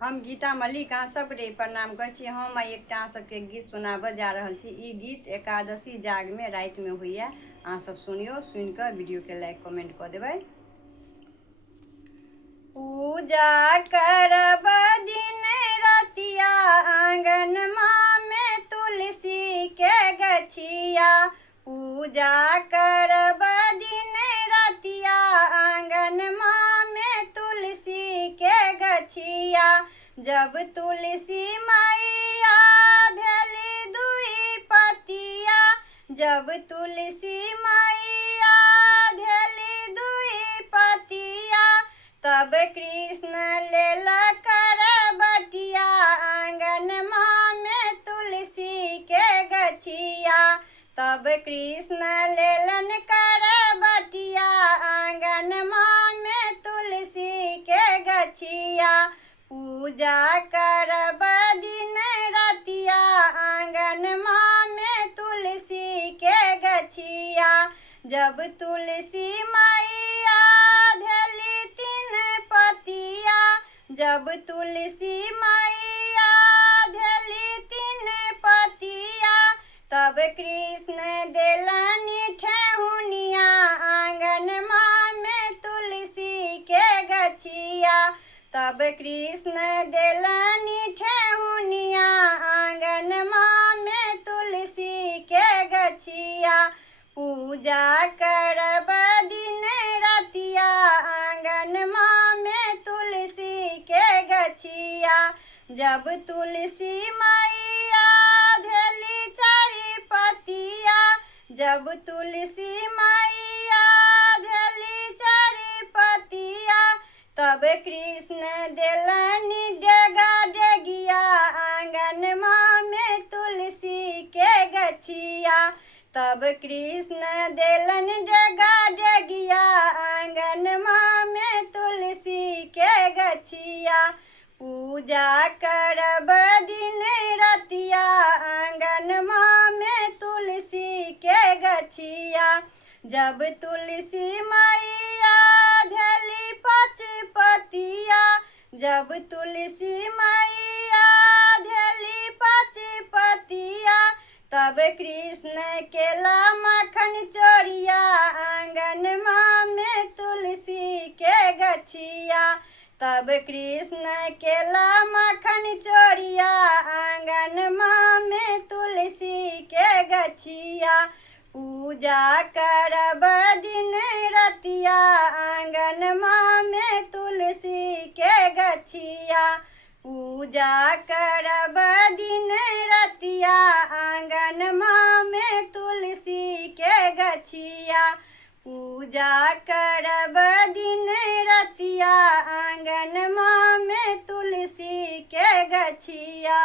हम गीता मलिक अहाँ सबके प्रणाम कर छी। हम एक सबके गीत सुनाबऽ जा रहल छी। ई गीत एकादशी जाग में रात में हुई। अहाँ सब सुनियो, सुन कर वीडियो के लाइक कमेंट कर देबै। पूजा करब दिन रतिया आंगन में तुलसी के गछिया। पूजा करब दिन रतिया आंगन में तुलसी के गछिया। जब तुलसी मैया भेली दुई पतिया। जब तुलसी मैया भेली दुई पतिया। तब कृष्ण लेल करबटिया आंगन में तुलसी के गछिया। तब कृष्ण लेलन करबटिया आंगन में तुलसी के गछिया। पूजा करब दिन रतिया आंगन में तुलसी के गछिया। जब तुलसी मैया भेली तीन पतिया। जब तुलसी मैया भेली तीन पतिया। तब कृष्ण देलनि ठेहुनिया आंगन में तुलसी के गछिया। तब कृष्ण देलनि ठेहुनिया आंगन में तुलसी के गछिया। पूजा करब दिन रतिया आंगन में तुलसी के गछिया। जब तुलसी मैया भेली चारि पतिया। जब तुलसी मैया भेली चारि पतिया। तब कृष्ण देलनि डेगा डेगिया आंगन में तुलसी के गछिया। तब कृष्ण देलनि डेगा डेगिया आंगन में तुलसी के गछिया। पूजा करब दिन रतिया आंगन में तुलसी के गछिया। जब तुलसी मैया भेली पाँच पतिया। जब तुलसी मैया भेली पाँच पतिया। तब कृष्ण केला मखन चोरिया आंगन में तुलसी के गछिया। तब कृष्ण केला मखन चोरिया आंगन में तुलसी के गछिया। पूजा करब दिन रतिया आंगन में तुलसी के गछिया। पूजा करब दिन रतिया आंगन में तुलसी के गछिया। पूजा करब दिन रतिया आंगन में तुलसी के गछिया।